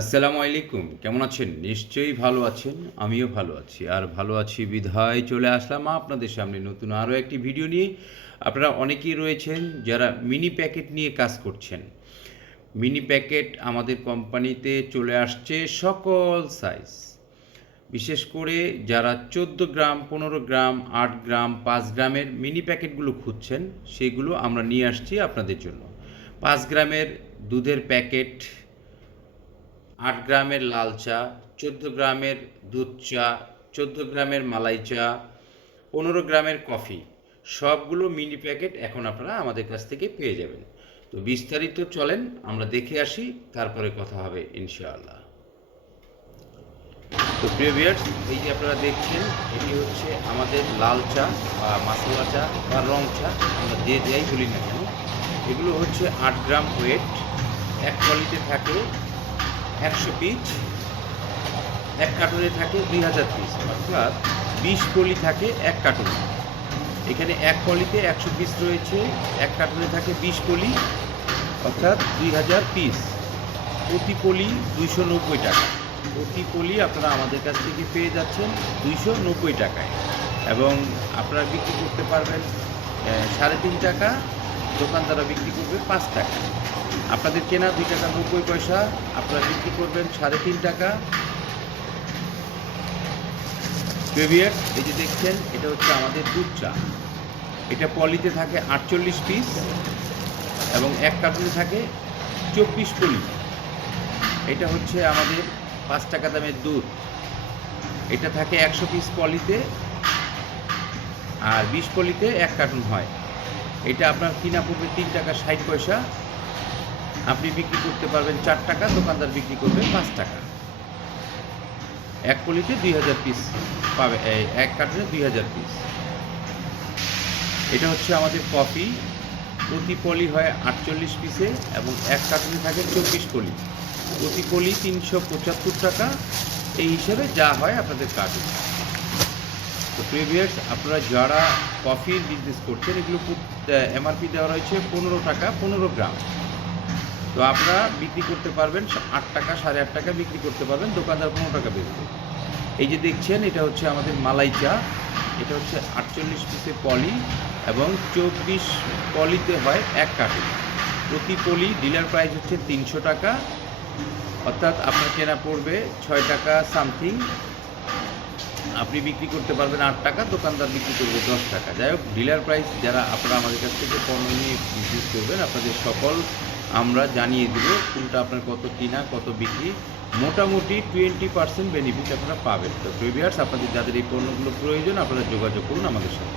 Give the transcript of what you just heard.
আসসালামু আলাইকুম। কেমন আছেন? নিশ্চয়ই ভালো আছেন, আমিও ভালো আছি। আর ভালো আছি বিধায় চলে আসলাম আপনাদের সামনে নতুন আরও একটি ভিডিও নিয়ে। আপনারা অনেকেই রয়েছেন যারা মিনি প্যাকেট নিয়ে কাজ করছেন। মিনি প্যাকেট আমাদের কোম্পানিতে চলে আসছে সকল সাইজ। বিশেষ করে যারা চোদ্দ গ্রাম, পনেরো গ্রাম, আট গ্রাম, পাঁচ গ্রামের মিনি প্যাকেটগুলো খুঁজছেন, সেগুলো আমরা নিয়ে আসছি আপনাদের জন্য। পাঁচ গ্রামের দুধের প্যাকেট আট গ্রামের লাল চা, চোদ্দ গ্রামের দুধ চা, চোদ্দ গ্রামের মালাই চা, পনেরো গ্রামের কফি। সবগুলো মিনি প্যাকেট এখন আপনারা আমাদের কাছ থেকে পেয়ে যাবেন। তো বিস্তারিত চলেন, আমরা দেখে আসি, তারপরে কথা হবে ইনশাআল্লাহ। তো প্রিয় ভিউয়ার্স, এই যে আপনারা দেখছেন, এটি হচ্ছে আমাদের লাল চা বা মাসালা চা বা রং চা, আমরা যে যাই, বলি না কেন। এগুলো হচ্ছে আট গ্রাম ওয়েট, এক কোয়ালিটি থাকে একশো পিস এক কার্টুনে থাকে দুই হাজার পিস অর্থাৎ বিশ পলি থাকে এক কার্টুনে। এখানে এক পলিতে একশো পিস রয়েছে, এক কার্টুনে থাকে বিশ পলি, অর্থাৎ দুই হাজার পিস প্রতি পলি দুইশো নব্বই টাকা। প্রতি পলি আপনারা আমাদের কাছ থেকে পেয়ে যাচ্ছেন দুইশো নব্বই টাকায়। এবং আপনারা বিক্রি করতে পারবেন সাড়ে তিন টাকা, দোকানদাররা বিক্রি করবে পাঁচ টাকা। আপনাদের কেনা দুই টাকা নব্বই পয়সা, আপনারা বিক্রি করবেন সাড়ে তিন টাকা। প্রেভিয়ার এই যে দেখছেন, এটা হচ্ছে আমাদের দুধ চা। এটা পলিতে থাকে আটচল্লিশ পিস এবং এক কার্টুনে থাকে চব্বিশ পলি। এটা হচ্ছে আমাদের পাঁচ টাকা দামের দুধ। এটা থাকে একশো পিস পলিতে আর বিশ পলিতে এক কার্টুন হয়। এটা আপনার কিনা পড়বে তিন টাকা ষাট পয়সা। আপনি বিক্রি করতে পারবেন চার টাকা, দোকানদার বিক্রি করবে পাঁচ টাকা। এক পলিতে দুই হাজার পিস পাবে এক কার্টুনে দুই হাজার পিস এটা হচ্ছে আমাদের কফি। প্রতি পলি হয় আটচল্লিশ পিসে এবং এক কার্টুনে থাকে চব্বিশ পলি। প্রতি পলি তিনশো পঁচাত্তর টাকা। এই হিসেবে যা হয় আপনাদের কার্টুন তো প্রিভিয়াস আপনারা যারা কফির বিজনেস করছেন, এগুলো এমআরপি দেওয়া রয়েছে পনেরো টাকা, পনেরো গ্রাম। তো আপনারা বিক্রি করতে পারবেন আট টাকা, সাড়ে আট টাকা বিক্রি করতে পারবেন, দোকানদার পনেরো টাকা বেচবে এই যে দেখছেন, এটা হচ্ছে আমাদের মালাই চা, এটা হচ্ছে আটচল্লিশ পিসে পলি এবং চব্বিশ পলিতে হয় এক কার্টুন প্রতি পলি ডিলার প্রাইস হচ্ছে তিনশো টাকা, অর্থাৎ আপনার কেনা পড়বে ছয় টাকা সামথিং। আপনি বিক্রি করতে পারবেন আট টাকা, দোকানদার বিক্রি করবে দশ টাকা। যাই হোক, ডিলার প্রাইস যারা আপনারা আমাদের কাছ থেকে পণ্য নিয়ে বিজনেস করবেন, আপনাদের সকল আমরা জানিয়ে দেবো ফুলটা আপনার কত কিনা, কত বিক্রি। মোটামুটি টোয়েন্টি পার্সেন্ট বেনিফিট আপনারা পাবেন। তো প্রিভিয়ার্স আপনাদের যাদের এই পণ্যগুলো প্রয়োজন, আপনারা যোগাযোগ করুন আমাদের সাথে।